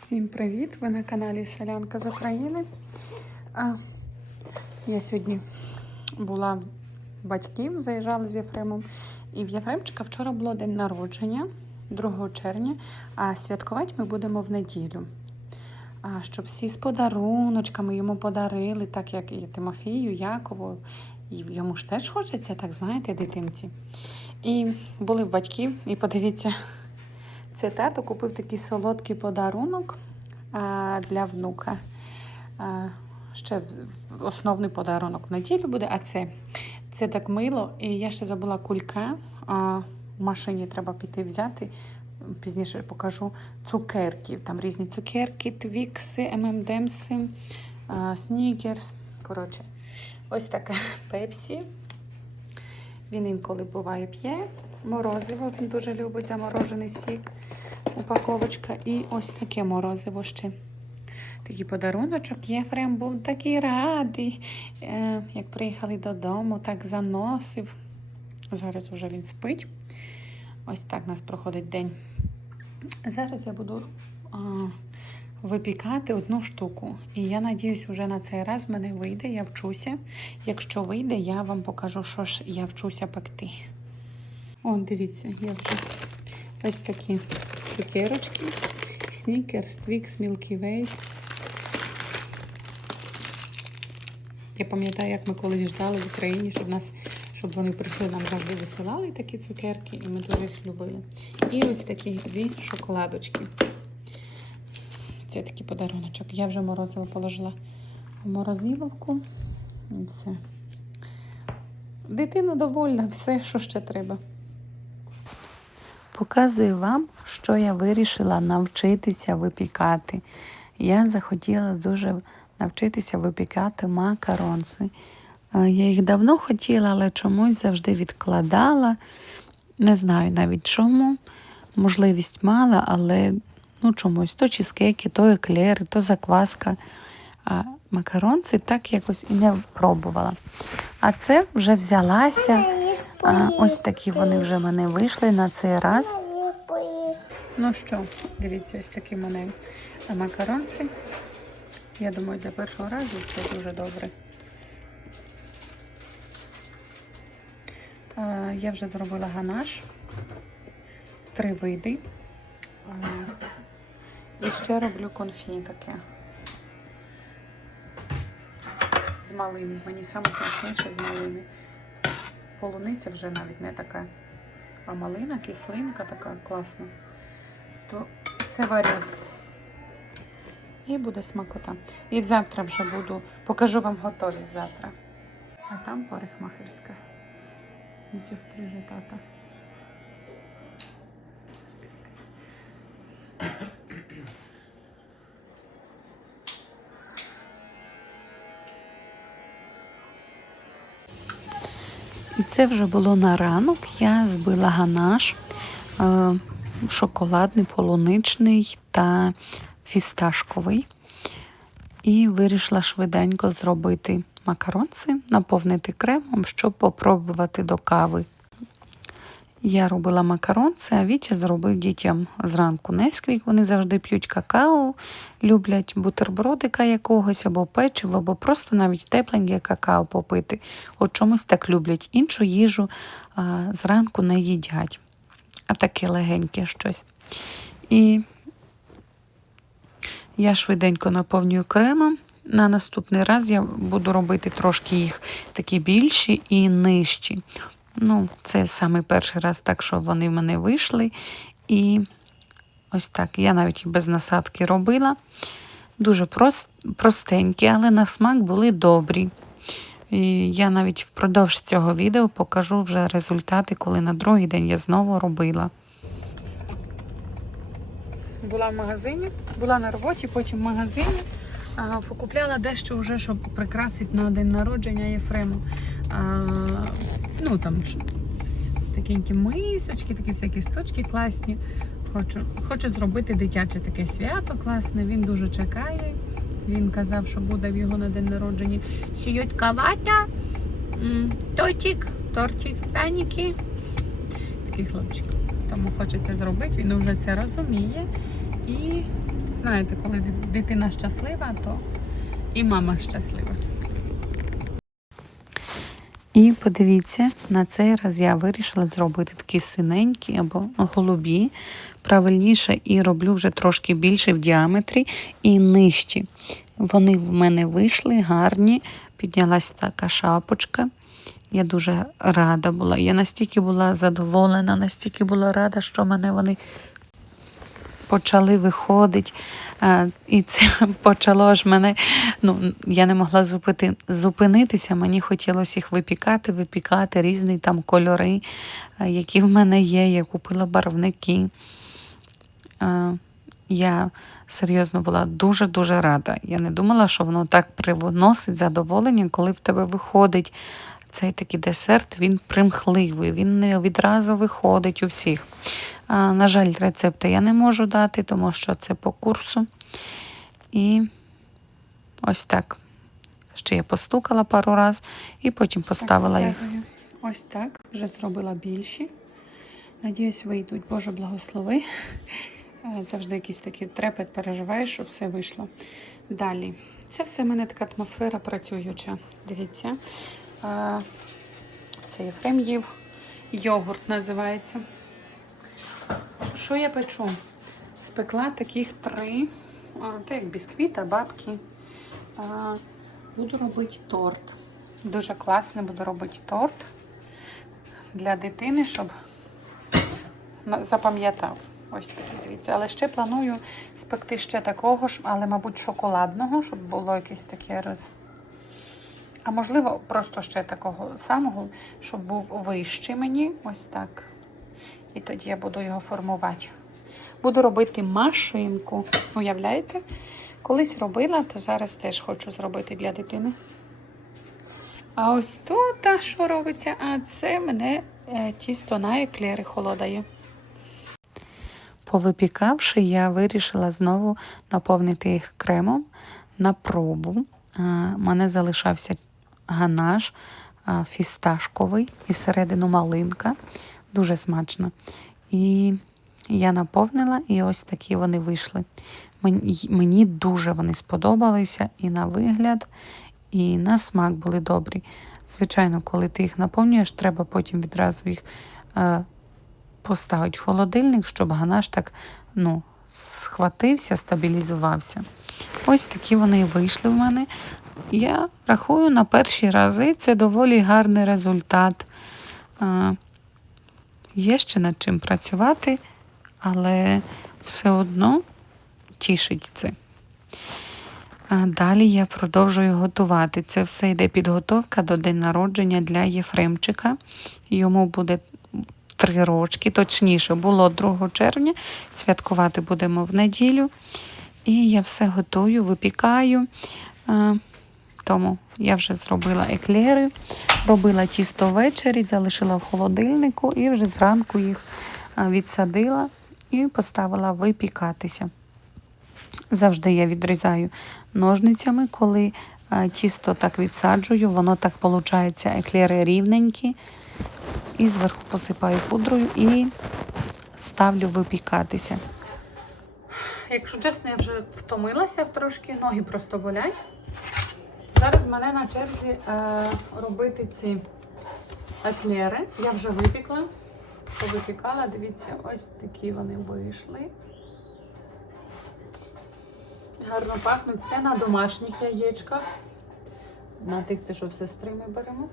Всім привіт! Ви на каналі Селянка з України. А, я сьогодні була батьків, заїжджала з Єфремом. І в Єфремчика вчора було день народження 2 червня, а святкувати ми будемо в неділю. А, щоб всі з подаруночками йому подарили, так як і Тимофію, Якову. І йому ж теж хочеться, так знаєте, дитинці. І були в батьків, і подивіться, це тато купив такий солодкий подарунок а, для внука. А, ще основний подарунок в неділю буде, а це, це так мило. І я ще забула кулька. В машині треба піти взяти. Пізніше покажу цукерки. Там різні цукерки, твікси, ММДемси, снікерс. Коротше, ось така пепсі. Він інколи буває п'є. Морозиво, він дуже любить заморожений сік, упаковочка. І ось таке морозиво ще. Такий подаруночок. Єфрем був такий радий. Е, як приїхали додому, так заносив. Зараз вже він спить. Ось так у нас проходить день. Зараз я буду а, випікати одну штуку. І я надіюсь, вже на цей раз в мене вийде, я вчуся. Якщо вийде, я вам покажу, що ж я вчуся пекти. О, дивіться, я вже ось такі цукерочки. Снікерс, Твікс, Way. Я пам'ятаю, як ми колись ждали в Україні, щоб нас, щоб вони прийшли, нам завжди висилали такі цукерки, і ми дуже їх любили. І ось такі дві шоколадочки. Це такий подаруночок. Я вже морозиво положила в морозиловку. Все. Дитина довольна, все, що ще треба. Показую вам, що я вирішила навчитися випікати. Я захотіла дуже навчитися випікати макаронси. Е, Я їх давно хотіла, але чомусь завжди відкладала. Не знаю навіть чому. Можливість мала, але ну, чомусь то чизкейки, то еклери, то закваска. А макаронці так якось і не пробувала. А це вже взялася. А, ось такі вони вже мене вийшли на цей раз. Ну що, дивіться, ось такі мене макаронці. Я думаю, для першого разу це дуже добре. Я вже зробила ганаш. Три види. І ще роблю конфі таке. З малини. Мені саме з малини. Полуниця вже навіть не така. А малина, кислинка така класна. То це варю. І буде смакота. І завтра вже буду, покажу вам готові завтра. А там парикмахерська. Нічого стриже тата. І це вже було на ранок. Я збила ганаш е, шоколадний, полуничний та фісташковий. І вирішила швиденько зробити макаронці, наповнити кремом, щоб попробувати до кави. Я робила макаронці, а Вітя зробив дітям зранку несквік. Вони завжди п'ють какао, люблять бутербродика якогось, або печиво, або просто навіть тепленьке какао попити. От чомусь так люблять. Іншу їжу а, зранку не їдять, а таке легеньке щось. І я швиденько наповнюю кремом. На наступний раз я буду робити трошки їх такі більші і нижчі. Ну, це саме перший раз, так що вони в мене вийшли. І ось так. Я навіть без насадки робила. Дуже прост, простенькі, але на смак були добрі. І я навіть впродовж цього відео покажу вже результати, коли на другий день я знову робила. Була в магазині, була на роботі, потім в магазині. Покупляла дещо вже, щоб прикрасити на день народження Єфрему. А, ну там такенькі мисочки, такі всякі штучки класні. Хочу, хочу зробити дитяче таке свято класне. Він дуже чекає. Він казав, що буде в його на день народження. Сіють вата, м, тортик, тортик, паніки. Такий хлопчик. Тому хочеться зробити, він вже це розуміє. І Знаєте, коли дитина щаслива, то і мама щаслива. І подивіться, на цей раз я вирішила зробити такі синенькі або голубі, правильніше, і роблю вже трошки більше в діаметрі і нижчі. Вони в мене вийшли гарні, піднялась така шапочка. Я дуже рада була. Я настільки була задоволена, настільки була рада, що мене вони почали виходити. Е, І це почало ж мене. Ну, я не могла зупити, зупинитися. Мені хотілося їх випікати, випікати різні там кольори, е, які в мене є. Я купила барвники. Е, Я серйозно була дуже-дуже рада. Я не думала, що воно так привносить задоволення, коли в тебе виходить цей такий десерт, він примхливий, він не відразу виходить у всіх. На жаль, рецепти я не можу дати, тому що це по курсу. І ось так. Ще я постукала пару разів і потім поставила їх. Ось так, вже зробила більші. Надіюсь, вийдуть. Боже, благослови. Завжди якийсь такий трепет переживаєш, що все вийшло. Далі. Це все в мене така атмосфера працююча. Дивіться. Це Єфрем їв. Йогурт називається. Що я печу? Спекла таких три, то як бісквіта, бабки. Буду робити торт. Дуже класний буду робити торт для дитини, щоб запам'ятав. Ось такий, дивіться. Але ще планую спекти ще такого ж, але, мабуть, шоколадного, щоб було якесь таке роз. А можливо, просто ще такого самого, щоб був вищий мені. Ось так. І тоді я буду його формувати. Буду робити машинку. Уявляєте? Колись робила, то зараз теж хочу зробити для дитини. А ось тут що робиться? А це мене е, тісто на еклери холодає. Повипікавши, я вирішила знову наповнити їх кремом на пробу. У мене залишався ганаш фісташковий і всередину малинка. Дуже смачно. І я наповнила, і ось такі вони вийшли. Мені, дуже вони сподобалися і на вигляд, і на смак були добрі. Звичайно, коли ти їх наповнюєш, треба потім відразу їх е, поставити в холодильник, щоб ганаш так ну, схватився, стабілізувався. Ось такі вони вийшли в мене. Я рахую на перші рази це доволі гарний результат. Е, Є ще над чим працювати, але все одно тішить це. Далі я продовжую готувати. Це все йде підготовка до день народження для Єфремчика. Йому буде три рочки, точніше, було 2 червня. Святкувати будемо в неділю. І я все готую, випікаю. Тому я вже зробила еклери, робила тісто ввечері, залишила в холодильнику і вже зранку їх відсадила і поставила випікатися. Завжди я відрізаю ножницями, коли тісто так відсаджую, воно так виходить, еклери рівненькі. І зверху посипаю пудрою і ставлю випікатися. Якщо чесно, я вже втомилася трошки, ноги просто болять. Зараз мене на черзі е, робити ці еклери. Я вже випікла, повипікала. Дивіться, ось такі вони вийшли. Гарно пахнуть. Це на домашніх яєчках. На тих, що в сестри ми беремо.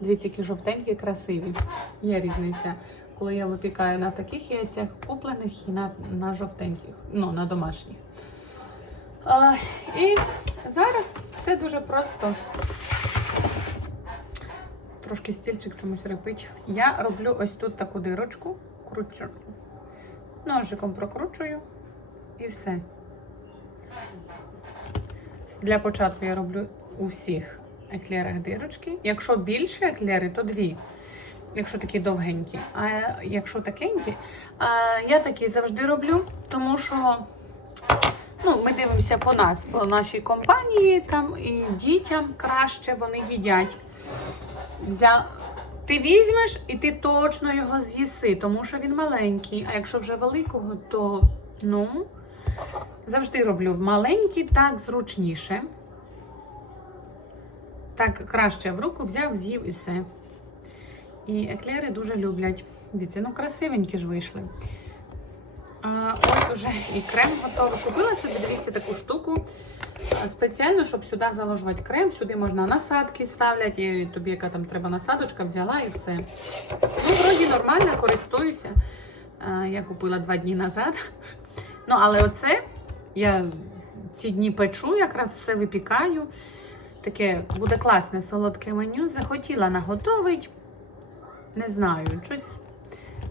Дивіться, які жовтенькі, красиві. Є різниця, коли я випікаю на таких яйцях куплених і на, на жовтеньких, ну, на домашніх. І зараз все дуже просто. Трошки стільчик чомусь репить. Я роблю ось тут таку дирочку, кручу. Ножиком прокручую і все. Для початку я роблю у всіх еклерах дирочки. Якщо більше еклери, то дві. Якщо такі довгенькі. А якщо такенькі, я такі завжди роблю, тому що ну, ми дивимося по нас, по нашій компанії там і дітям краще вони їдять. Взя... Ти візьмеш і ти точно його з'їси, тому що він маленький. А якщо вже великого, то ну Завжди роблю маленькі, так зручніше. Так краще в руку взяв, з'їв і все. І еклери дуже люблять. Дивіться, ну красивенькі ж вийшли. Ось уже і крем готовий. Купила собі, дивіться, таку штуку. Спеціально, щоб сюди заложувати крем, сюди можна насадки ставлять, і тобі яка там треба насадочка, взяла і все. Ну, вроді нормально, користуюся. Я купила два дні назад. Ну, але оце я ці дні печу, якраз все випікаю. Таке буде класне солодке меню. Захотіла наготовить. Не знаю, щось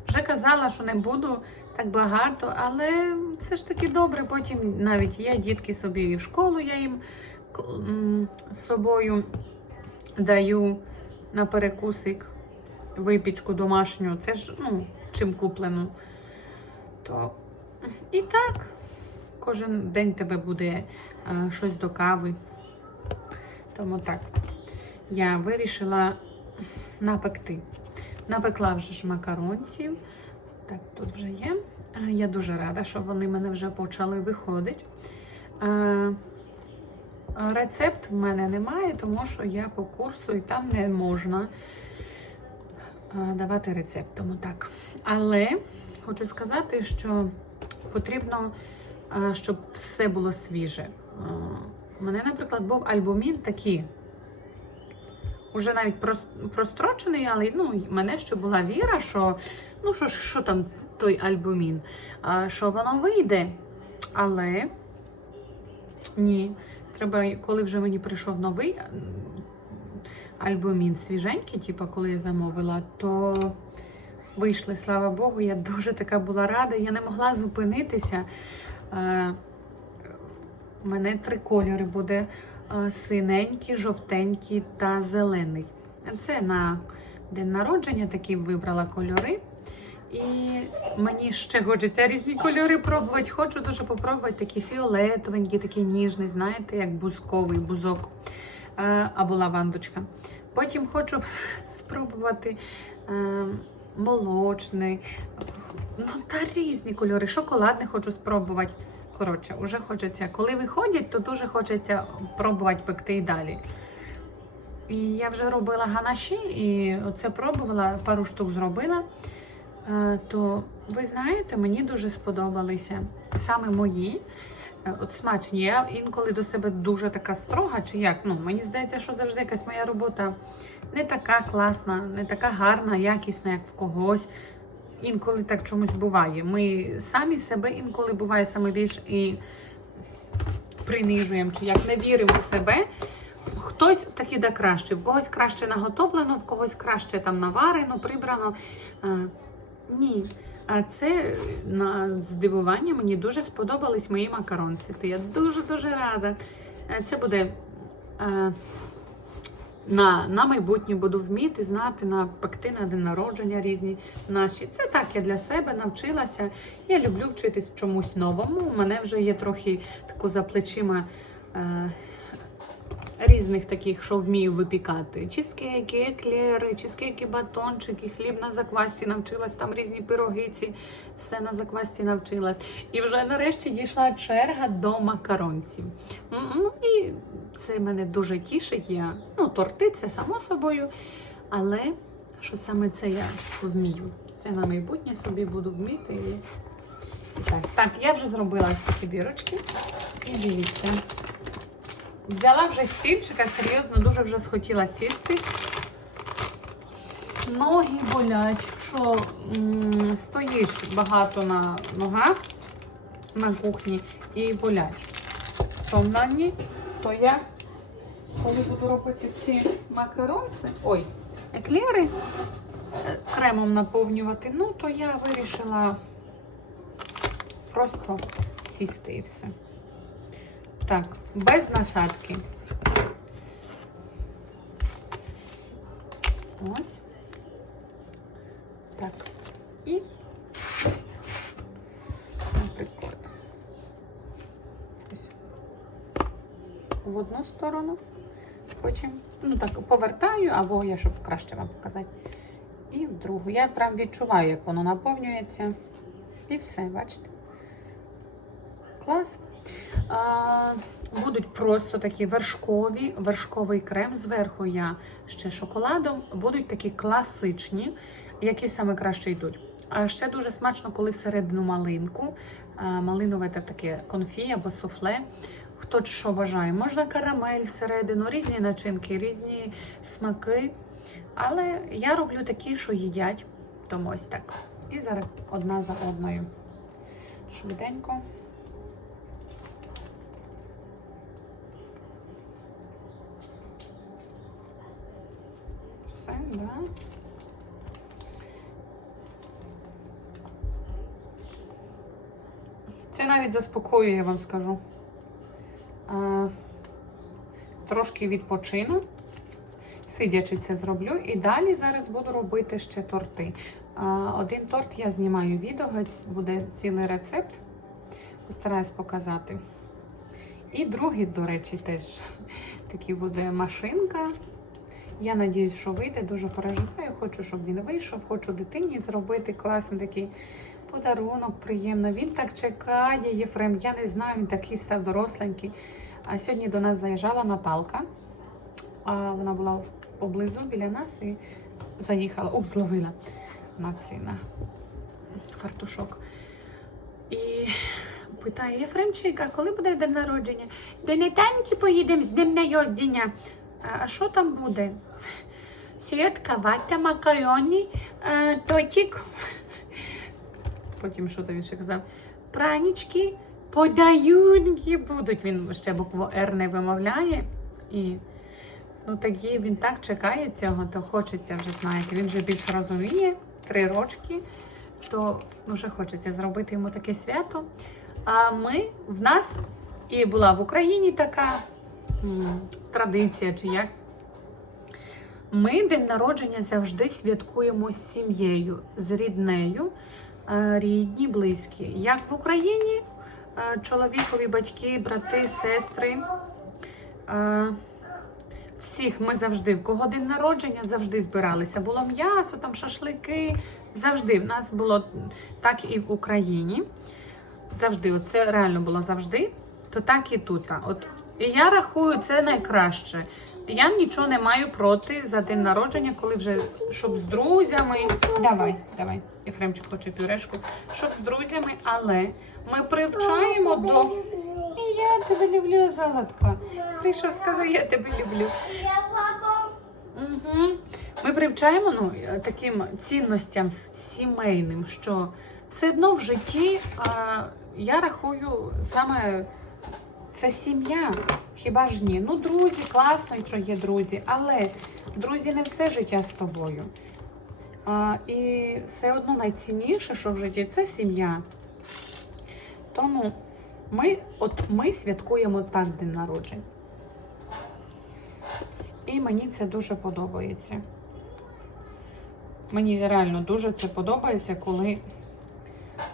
вже казала, що не буду так багато, але все ж таки добре. Потім навіть є дітки собі і в школу я їм з собою даю на перекусик випічку домашню. Це ж ну, чим куплену. То і так, кожен день тебе буде е, щось до кави. Тому так, я вирішила напекти. Напекла вже ж макаронців. Так, тут вже є. Я дуже рада, що вони мене вже почали виходити. Рецепт в мене немає, тому що я по курсу і там не можна давати рецепт. Тому так. Але хочу сказати, що потрібно, щоб все було свіже. У мене, наприклад, був альбумін такий. Уже навіть прос- прострочений, але ну, мене ще була віра, що ну що, що там той альбумін, що воно вийде. Але ні, треба, коли вже мені прийшов новий альбумін свіженький, типу, коли я замовила, то вийшли, слава Богу, я дуже така була рада, я не могла зупинитися. Е, У мене три кольори буде е, синенький, жовтенький та зелений. Це на день народження такі вибрала кольори. І мені ще хочеться різні кольори пробувати. Хочу дуже попробувати такі фіолетовенькі, такі ніжні, знаєте, як бузковий бузок е, або лавандочка. Потім хочу спробувати е, молочний, ну та різні кольори. Шоколадний хочу спробувати. Коротше, вже хочеться. Коли виходять, то дуже хочеться пробувати пекти і далі. І я вже робила ганаші, і оце пробувала, пару штук зробила. Е, То ви знаєте, мені дуже сподобалися саме мої. е, От смачні. Я інколи до себе дуже така строга, чи як. Ну, мені здається, що завжди якась моя робота не така класна, не така гарна, якісна, як в когось. Інколи так чомусь буває. Ми самі себе інколи буває саме більш і принижуємо, чи як не віримо в себе. Хтось так іде краще, в когось краще наготовлено, в когось краще там наварено, прибрано. А, ні. А це на здивування мені дуже сподобались мої макаронці. То я дуже-дуже рада. Е, Це буде е, на, на майбутнє буду вміти знати, на пекти на день народження різні наші. Це так, я для себе навчилася. Я люблю вчитись чомусь новому. У мене вже є трохи таку за плечима. Е, Різних таких, що вмію випікати. Чизкейки, еклери, чизкейки, батончики, хліб на заквасті навчилась, там різні пироги, ці все на заквасті навчилась. І вже нарешті дійшла черга до макаронців. І це мене дуже тішить. Я, ну, торти це само собою. Але що саме це я вмію. Це на майбутнє собі буду вміти. І... Так, так, я вже зробила такі дірочки. І дивіться. Взяла вже стільчика, серйозно, дуже вже схотіла сісти. Ноги болять, що стоїш багато на ногах на кухні і болять. То мені, то я, коли буду робити ці макаронці, ой, еклери е, кремом наповнювати, ну то я вирішила просто сісти і все. Так, без насадки. Ось. Так. І, наприклад, в одну сторону, потім, ну так, повертаю, або я, щоб краще вам показати. І в другу. Я прям відчуваю, як воно наповнюється. І все, бачите? Клас. Будуть просто такі вершкові, вершковий крем. Зверху я ще шоколадом. Будуть такі класичні, які саме краще йдуть. А ще дуже смачно, коли всередину малинку. Малинове це таке конфі або суфле. Хто що бажає. Можна карамель всередину, різні начинки, різні смаки. Але я роблю такі, що їдять. Тому ось так. І зараз одна за одною. Швиденько. Все, да. Це навіть заспокоює, я вам скажу. А, трошки відпочину. Сидячи це зроблю. І далі зараз буду робити ще торти. А, один торт я знімаю відео, буде цілий рецепт. Постараюсь показати. І другий, до речі, теж такий буде машинка. Я надіюсь, що вийде, дуже переживаю. Хочу, щоб він вийшов, хочу дитині зробити класний такий подарунок, приємно. Він так чекає, Єфрем. Я не знаю, він такий став доросленький. А сьогодні до нас заїжджала Наталка. А вона була поблизу біля нас і заїхала, уп, зловила на ці фартушок. І питає Єфремчика, коли буде день народження? До Нетаньки поїдемо з днем народження. А що там буде? Сільотка вата, макароні, е, тортик. Потім що то він ще казав? Пранічки, подарунки будуть. Він ще букву Р не вимовляє. І ну, такі він так чекає цього, то хочеться вже, знаєте, він вже більш розуміє, три рочки, то вже хочеться зробити йому таке свято. А ми в нас і була в Україні така м, традиція, чи як. Ми день народження завжди святкуємо з сім'єю, з ріднею, е, рідні, близькі. Як в Україні, е, чоловікові батьки, брати, сестри. е, Всіх ми завжди, в кого день народження, завжди збиралися. Було м'ясо, там шашлики. Завжди. В нас було так і в Україні. Завжди, от це реально було завжди, то так і тут. От і я рахую, це найкраще. Я нічого не маю проти за день народження, коли вже щоб з друзями. Давай, давай, Єфремчик хоче пюрешку. Щоб з друзями, але ми привчаємо до. І я тебе люблю, золотко. Прийшов, сказав, я тебе люблю. Угу. Ми привчаємо ну, таким цінностям сімейним, що все одно в житті а, я рахую саме це сім'я. Хіба ж ні? Ну, друзі, класно, що є друзі, але друзі не все життя з тобою. А, і все одно найцінніше, що в житті, це сім'я. Тому ми, от ми святкуємо так день народження. І мені це дуже подобається. Мені реально дуже це подобається, коли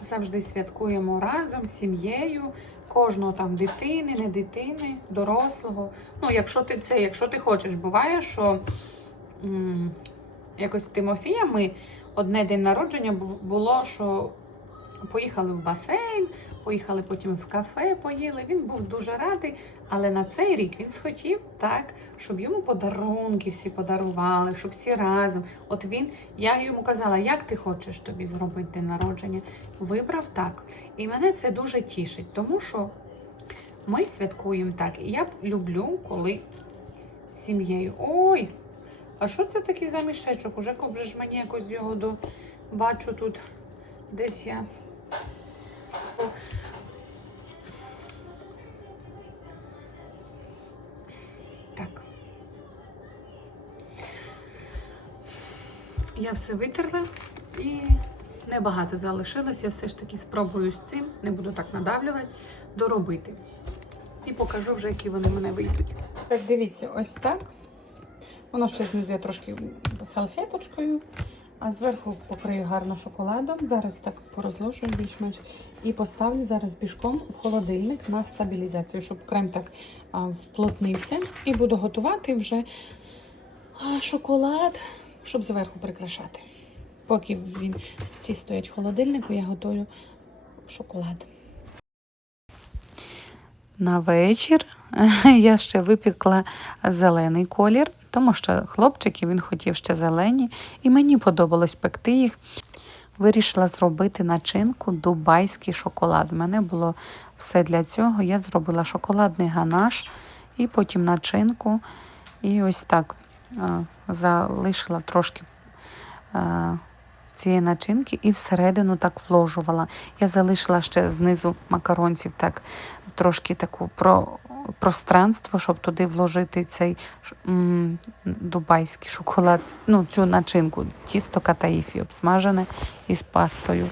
завжди святкуємо разом з сім'єю, кожного там дитини, не дитини, дорослого. Ну, якщо ти це, якщо ти хочеш, буває, що м, якось з Тимофія ми одне день народження було, що поїхали в басейн, поїхали потім в кафе, поїли. Він був дуже радий, але на цей рік він схотів так, щоб йому подарунки всі подарували, щоб всі разом. От він, я йому казала, як ти хочеш тобі зробити день народження. Вибрав так. І мене це дуже тішить, тому що ми святкуємо так. І я люблю, коли з сім'єю. Ой! А що це такий за мішечок? Уже ж мені якось його до бачу тут десь я. Так. Я все витерла і небагато залишилось. Я все ж таки спробую з цим, не буду так надавлювати, доробити. І покажу вже, які вони мене вийдуть. Так, дивіться, ось так. Воно ще знизу я трошки салфеточкою, а зверху покрию гарно шоколадом. Зараз так порозложую більш-менш. І поставлю зараз бішком в холодильник на стабілізацію, щоб крем так вплотнився. І буду готувати вже шоколад, щоб зверху прикрашати. Поки він ці стоять в холодильнику, я готую шоколад. На вечір я ще випікла зелений колір, тому що хлопчиків він хотів ще зелені, і мені подобалось пекти їх. Вирішила зробити начинку дубайський шоколад. У мене було все для цього. Я зробила шоколадний ганаш і потім начинку. І ось так е, залишила трошки е, цієї начинки і всередину так вложувала. Я залишила ще знизу макаронців так трошки таку про, пространство, щоб туди вложити цей м, дубайський шоколад, ну, цю начинку, тісто катаїфі обсмажене із пастою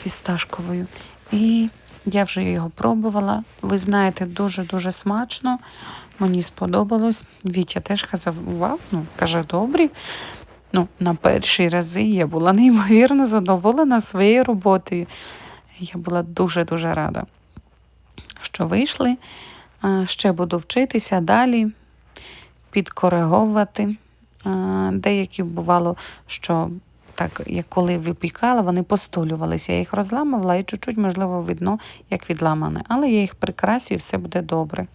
фісташковою. І я вже його пробувала. Ви знаєте, дуже-дуже смачно. Мені сподобалось. Вітя теж казав, вау, ну, каже, добрі. Ну, на перші рази я була неймовірно задоволена своєю роботою. Я була дуже-дуже рада, що вийшли. Ще буду вчитися далі, підкориговувати. Деякі бувало, що так, як коли випікала, вони постулювалися. Я їх розламувала і чуть-чуть, можливо, видно, як відламане. Але я їх прикрасю і все буде добре.